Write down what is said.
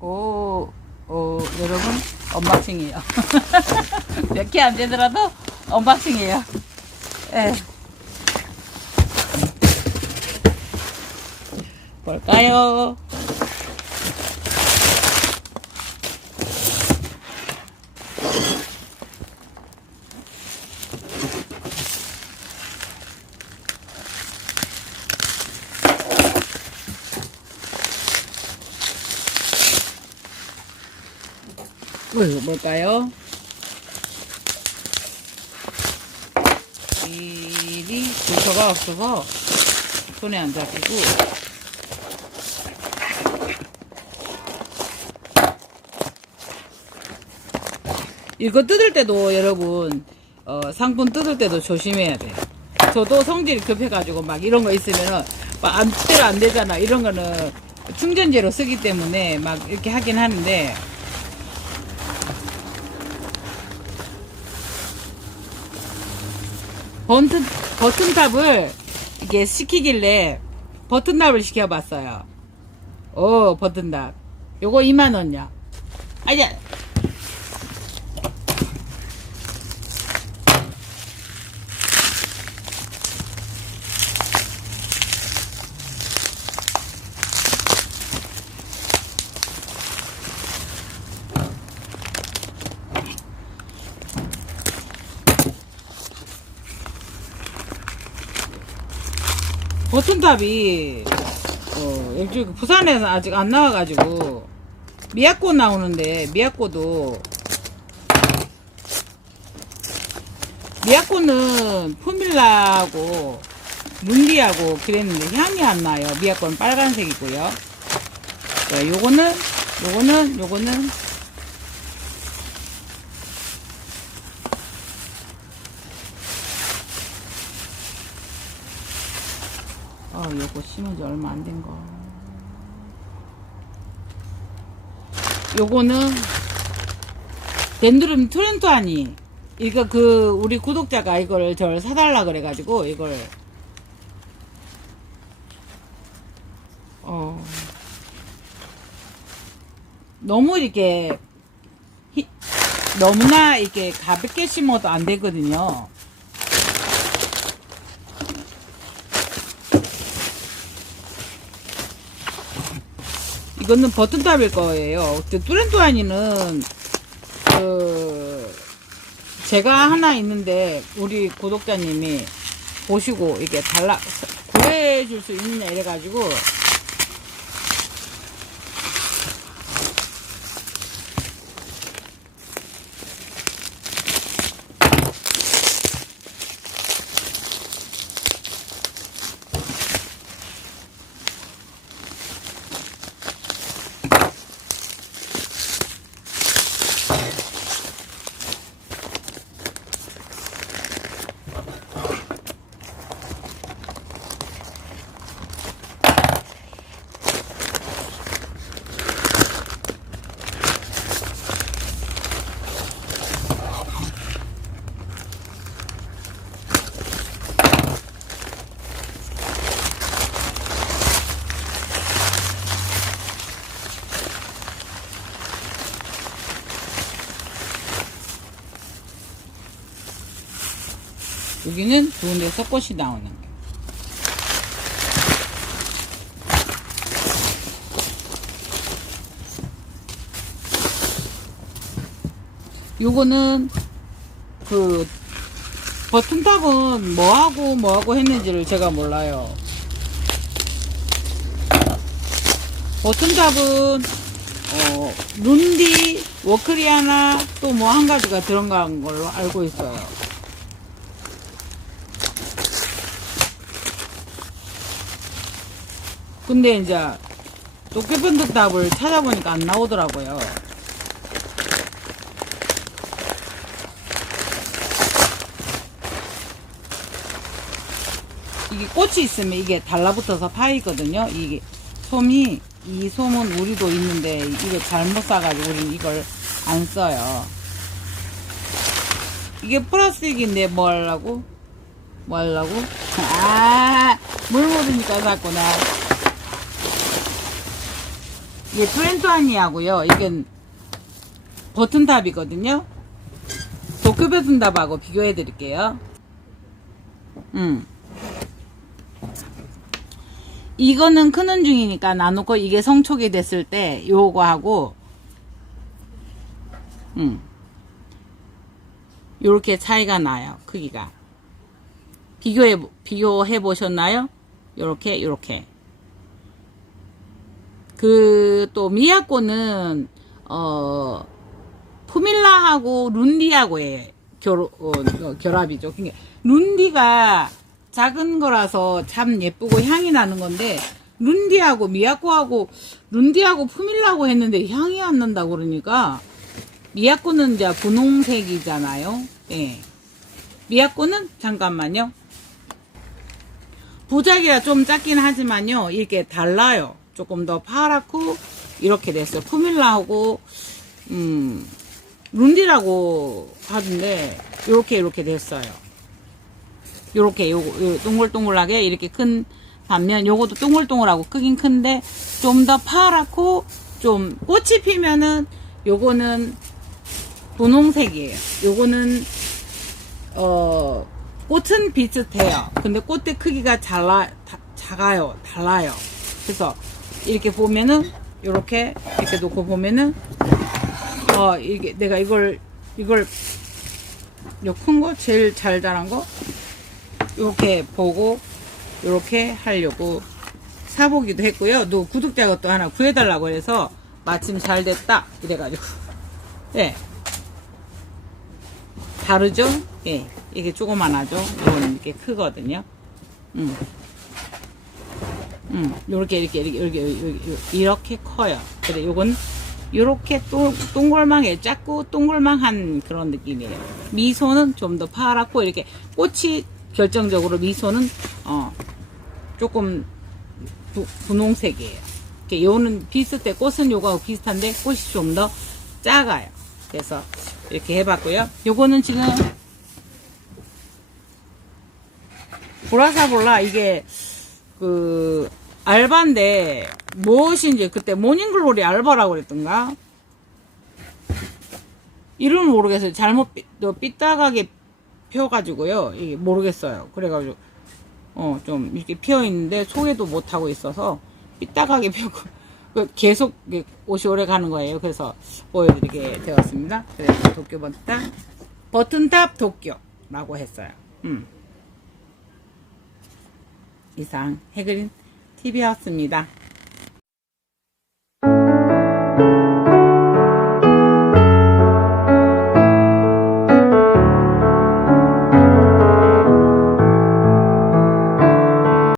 오, 오, 여러분, 언박싱이에요. 몇 개 안 되더라도 언박싱이에요. 예. 볼까요? 어, 뭘까요? 일이 부서가 없어서 손에 안 잡히고 이거 뜯을 때도 여러분 어, 상품 뜯을 때도 조심해야 돼요. 저도 성질이 급해가지고 막 이런 거 있으면은 막 안대로 안 되잖아. 이런 거는 충전재로 쓰기 때문에 막 이렇게 하긴 하는데 버튼, 버튼탑을 이게 시키길래 버튼탑을 시켜봤어요. 오, 버튼탑. 요거 2만원이야. 아야! 버튼탑이 어, 일주일 부산에서 아직 안 나와가지고 미야코 나오는데 미야코도 미야코는 포밀라하고 룬리하고 그랬는데 향이 안 나요. 미야코는 빨간색이고요. 자, 요거는 요거는 요거는 아, 요거 심은 지 얼마 안 된 거. 요거는 덴드름 트렌토아니. 이거 그 우리 구독자가 이걸 저를 사달라 그래가지고 이걸 어 너무 이렇게 히- 너무나 이렇게 가볍게 심어도 안 되거든요. 이거는 버튼탑일 거예요. 뚜렌뚜아니는 그 제가 하나 있는데 우리 구독자님이 보시고 이게 달라 구해줄 수 있느냐 이래가지고 여기는 좋은 데서 꽃이 나오는 거. 요거는 그 버튼탑은 뭐하고 뭐하고 했는지를 제가 몰라요. 버튼탑은 어, 룬디, 워크리아나 또 뭐 한 가지가 들어간 걸로 알고 있어요. 근데 이제 도깨밴드 답을 찾아보니까 안 나오더라고요. 이게 꽃이 있으면 이게 달라붙어서 파이거든요. 이게 솜이 이 솜은 우리도 있는데 이게 잘못 사가지고 우리는 이걸 안 써요. 이게 플라스틱인데 뭐 하려고? 뭐 하려고? 아, 물 묻으니까 샀구나. 이게 트렌토아니하고요. 이게 버튼탑이거든요. 도쿄 버튼탑하고 비교해 드릴게요. 음. 이거는 크는 중이니까 나누고 이게 성촉이 됐을 때 요거 하고 음. 요렇게 차이가 나요. 크기가. 비교해 비교해 보셨나요? 요렇게 요렇게. 그 또 미야코는 어 푸밀라하고 룬디하고의 결, 어, 어, 결합이죠. 그러니까 룬디가 작은 거라서 참 예쁘고 향이 나는 건데 룬디하고 미야코하고 룬디하고 푸밀라하고 했는데 향이 안 난다 그러니까 미야코는 이제 분홍색이잖아요. 예. 미야코는 잠깐만요. 보자기가 좀 작긴 하지만요. 이게 달라요. 조금 더 파랗고 이렇게 됐어요. 푸밀라하고 음 룬디라고 하던데 요렇게 이렇게 됐어요. 요렇게 요거 요 동글동글하게 이렇게 큰 반면 요것도 동글동글하고 크긴 큰데 좀 더 파랗고 좀 꽃이 피면은 요거는 분홍색이에요. 요거는 어 꽃은 비슷해요. 근데 꽃의 크기가 잘라 다- 작아요. 달라요. 그래서 이렇게 보면은 요렇게 이렇게 놓고 보면은 어 이게 내가 이걸 이걸 요 큰 거 제일 잘 자란 거 이렇게 보고 이렇게 하려고 사보기도 했고요. 또 구독자가 또 하나 구해달라고 해서 마침 잘 됐다 이래가지고 예 다르죠? 예 이게 조그만하죠? 이거는 이렇게 크거든요. 음. 음, 요렇게, 이렇게, 이렇게, 이렇게, 이렇게, 커요. 근데 요건, 요렇게 또, 동글망해, 작고 동글망한 그런 느낌이에요. 미소는 좀 더 파랗고, 이렇게, 꽃이 결정적으로 미소는, 어, 조금, 부- 분홍색이에요. 이렇게 요는 비슷해, 꽃은 요거하고 비슷한데, 꽃이 좀 더 작아요. 그래서, 이렇게 해봤고요. 요거는 지금, 보라사볼라, 이게, 그 알바인데 무엇인지 그때 모닝글로리 알바라고 그랬던가? 이름을 모르겠어요. 잘못 삐, 또 삐딱하게 펴가지고요. 이게 모르겠어요. 그래가지고 어 좀 이렇게 피어 있는데 소개도 못 하고 있어서 삐딱하게 펴고 그 계속 옷이 오래 가는 거예요. 그래서 보여드리게 되었습니다. 그래서 도쿄 버튼탑 버튼탑 도쿄라고 했어요. 음. 이상 해그린 TV였습니다.